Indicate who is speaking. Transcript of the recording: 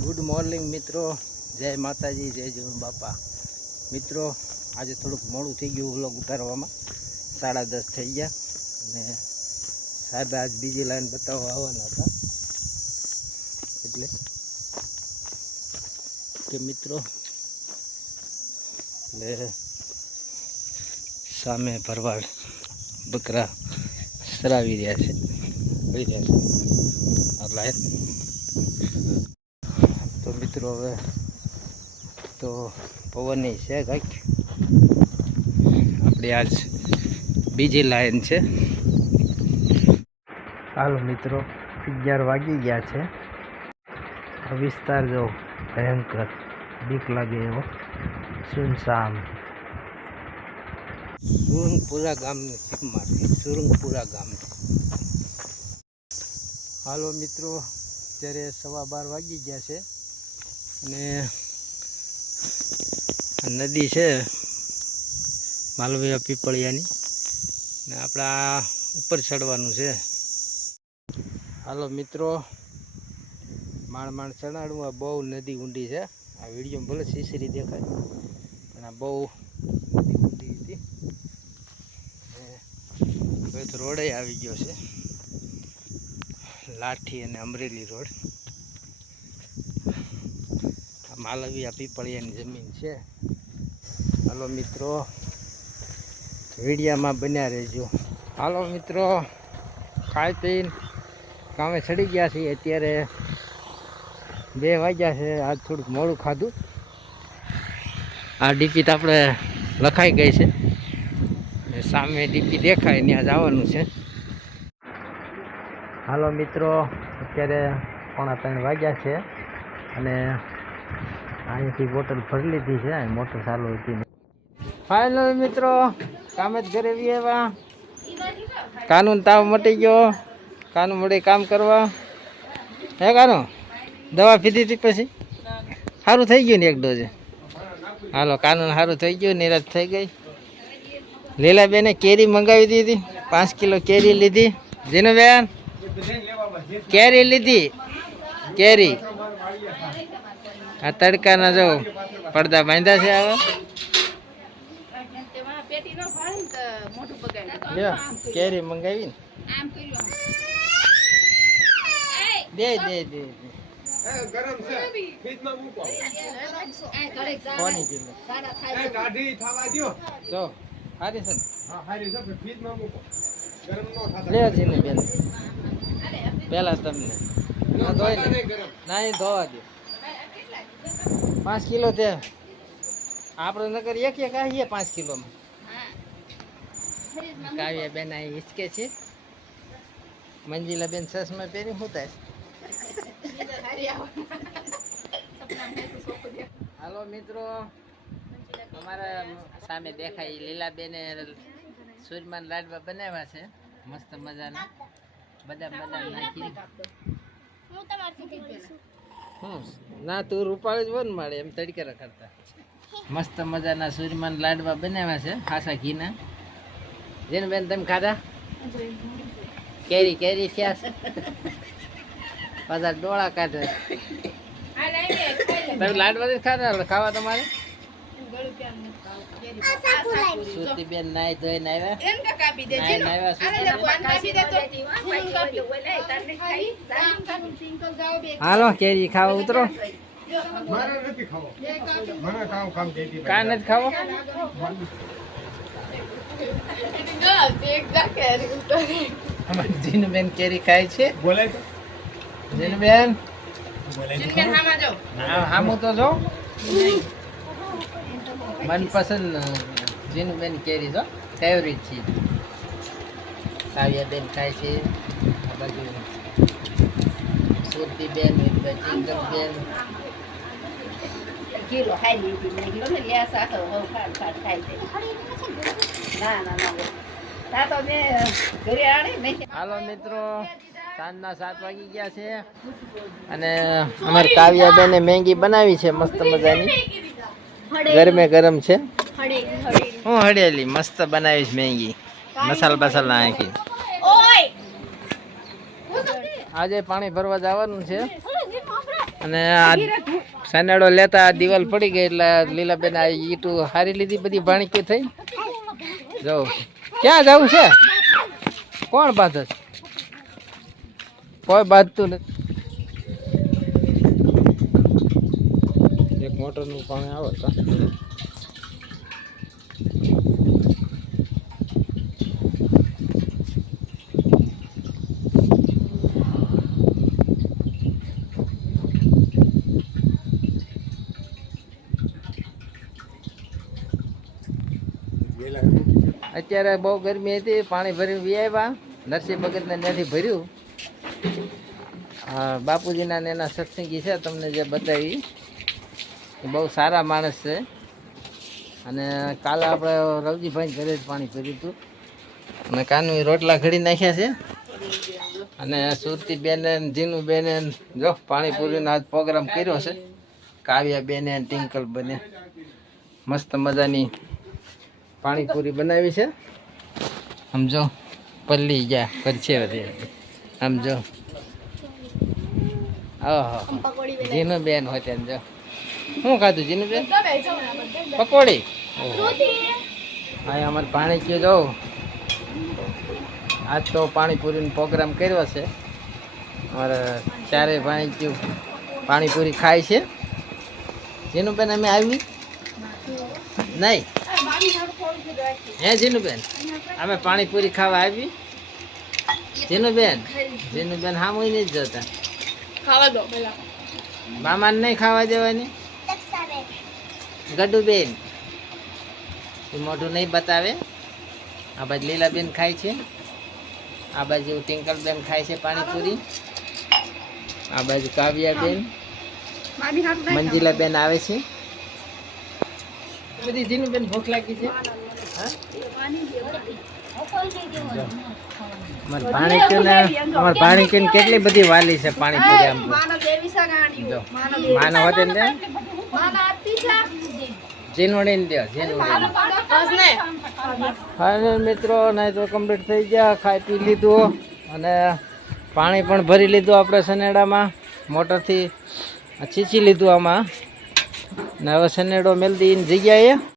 Speaker 1: Good morning મિત્રો. જય માતાજી, જય જય બાપા. મિત્રો, આજે થોડુંક મોડું થઈ ગયું વ્લોગ ઉતારવામાં. સાડા દસ થઈ ગયા. અને સાહેબ આજ બીજી લાઈન બતાવવા આવવાના હતા. એટલે કે મિત્રો, એટલે સામે ભરવાડ બકરા સરાવી રહ્યા છે. રહ્યા છે. આ લાઈન. મિત્રો, હવે તો પવનની છે કંઈક. આપણી આજ બીજી લાઈન છે. હાલો મિત્રો, અગિયાર વાગી ગયા છે. વિસ્તાર જો ભયંકર બીક લાગે એવો. સુનસામ. સુરંગપુરા ગામની સીમમાંથી સુરંગપુરા ગામ. હાલો મિત્રો, અત્યારે સવા બાર વાગી ગયા છે. અને નદી છે માલવીયા પીપળિયાની. ને આપણે આ ઉપર ચડવાનું છે. હાલો મિત્રો માણ માણ ચડાડવું. આ બહુ નદી ઊંડી છે. આ વીડિયો ભલે સીસરી દેખાય, પણ આ બહુ નદી ઊંડી હતી. હવે તો રોડે આવી ગયો છે. લાઠી અને અમરેલી રોડ. માલવીયા પીપળિયાની જમીન છે. હાલો મિત્રો, વિડીયામાં બન્યા રહેજો. હાલો મિત્રો, ખાઈ પીને કામે ચડી ગયા છીએ. અત્યારે બે વાગ્યા છે, આજ થોડુંક મોડું ખાધું. આ ડીપી તો આપણે લખાઈ ગઈ છે. સામે ડીપી દેખાય, ત્યાં જવાનું છે. હાલો મિત્રો, અત્યારે પોણા ત્રણ વાગ્યા છે અને અહીંથી બોટલ ભરી લીધી છે મોટર ચાલુ હતી ફાઇનલ મિત્રો, કામ જ ઘરે આવ્યા કાનૂન તાવ મટી ગયો. કાનૂન મળે કામ કરવા. હે કાનો, દવા પીધી હતી પછી? સારું થઈ ગયું ને એક ડોઝે? હાલો, કાનૂન સારું થઈ ગયું, નિરાશ થઈ ગઈ. લીલાબેને કેરી મંગાવી દીધી, પાંચ કિલો કેરી લીધી. જેનું બેન કેરી લીધી, કેરી. આ તડકાના જો પડદા બાંધ્યા છે હવે કેરી મંગાવી ને દે દે દે. જો, હારી છે? લે જીને બેન. પેલા તમને. ના ધોઈ ના ધોવા દે. પાંચ કિલો તે આપણે નગર એક એક આવીએ પાંચ કિલોમાં. કાવ્યા બેન અહીં હિચકે છે. મંજીલા બેન ચશ્મા પહેરી થાય? હાલો મિત્રો અમારા સામે દેખાય લીલા બેને સૂર્યમાન લાડવા બનાવ્યા છે. મસ્ત મજાના. બધા બધા નાખી. હમ ના તું રૂપાળી જ વન મળે એમ તડકે રખડતા મસ્ત મજાના સૂર્યમાન લાડવા બનાવ્યા છે ખાસા ઘીના. જેને બેન તમે ખાધા? કેરી કેરી થયા છે. પાછા ડોળા કાઢે. તમે લાડવા જ ખાધા ખાવા તમારે? સુરતી બેન નાઈ ધોઈને આવ્યા. આવ્યા હાલો કેરી ખાવા ઉતરો. કા નથી ખાવો? અમારી જીનુબેન કેરી ખાય છે. જીનુબેન? હા હામું તો જો મનપસંદ જીનુબેન કેરી જો ફેવરિટ છે. કાવ્યાબેન ખાય છે આ બાજુ સુરતીબેન ચિંતકબેન
Speaker 2: કિલો ખાઈ લીધી મેં ને લ્યા સાકર હોવ ખાટ ખાટ ખાઈ દે. ના ના ના તા તો મેં ઘરે આડે મેં
Speaker 1: હાલો મિત્રો સાંજના સાત વાગી ગયા છે. અને અમારે કાવ્યાબેને મેંગી બનાવી છે મસ્ત મજાની. ગરમે ગરમ છે? હું હડેલી મસ્ત બનાવી છે મેંગી મસાલા બસાલા નાખી. આજે પાણી ભરવા જવાનું છે. અને આ સનેડો લેતા દિવાલ પડી ગઈ એટલે લીલાબેન આ ઈટું હારી લીધી બધી ભાણીકી થઈ. જાઉં ક્યાં જવું છે? કોણ બાંધે કોઈ બાંધતું નથી એક મોટરનું પાણી આવે તો અત્યારે બહુ ગરમી હતી, પાણી ભરીને વ્યાવ્યા નરસિંહ નરસિંહ ભગતને ત્યાંથી ભર્યું. બાપુજીના ને એના સત્સંગી છે, તમને જે બતાવી. એ બહુ સારા માણસ છે. અને કાલે આપણે રવજીભાઈ ઘરે જ પાણી પીધું હતું. અને કાનું રોટલા ઘડી નાખ્યા છે. અને સુરતી બેને જીનું બેને જો પાણીપુરીનો આજ પ્રોગ્રામ કર્યો છે. કાવ્યા બેને ટિંકલ બને મસ્ત મજાની પાણીપુરી બનાવી છે. સમજો પલ્લી ગયા કરશે બધી સમજો ઓહો. જીનું બેન હોય ત્યાં જો. શું ખાધું જીનું બેન? પકોડી? હા અમારે પાણી કયો જો. આજ તો પાણીપુરીનો પ્રોગ્રામ કર્યો છે. અમારે ચારે પાણી કયું પાણીપુરી ખાય છે. જીનુબેન અમે આવી? નહીં? હે જીનુબેન અમે પાણીપુરી ખાવા આવી? જીનુબેન જીનુબેન હા હું નહીં જોતા.
Speaker 2: ખાવા દો પેલા
Speaker 1: મામાને નહીં ખાવા દેવાની? ગડુબેન. એ મોઢું નહીં બતાવે. આ બાજુ લીલાબેન ખાય છે. આ બાજુ ટિંકલબેન ખાય છે પાણીપુરી. આ બાજુ કાવ્યાબેન. મંજિલાબેન આવે છે. બધી જીનુબેન ભૂખ લાગી છે. હા? અમારે અમારે ભાણીકીને કેટલી બધી વાલી છે પાણીપુરી આમ તો.
Speaker 2: માનો
Speaker 1: જો.
Speaker 2: માનો
Speaker 1: માનો ને
Speaker 2: માનો આરતી છે
Speaker 1: જીનવડીને દ્યો જીનવડીને
Speaker 2: બસ ને.
Speaker 1: ફાઇનલ મિત્રો નહીં તો કમ્પ્લીટ થઈ ગયા ખાઈ પી લીધું અને પાણી પણ ભરી લીધું આપણે સનેડામાં મોટરથી છીંચી લીધું આમાં. ને હવે સનેડો મેલ જગ્યાએ.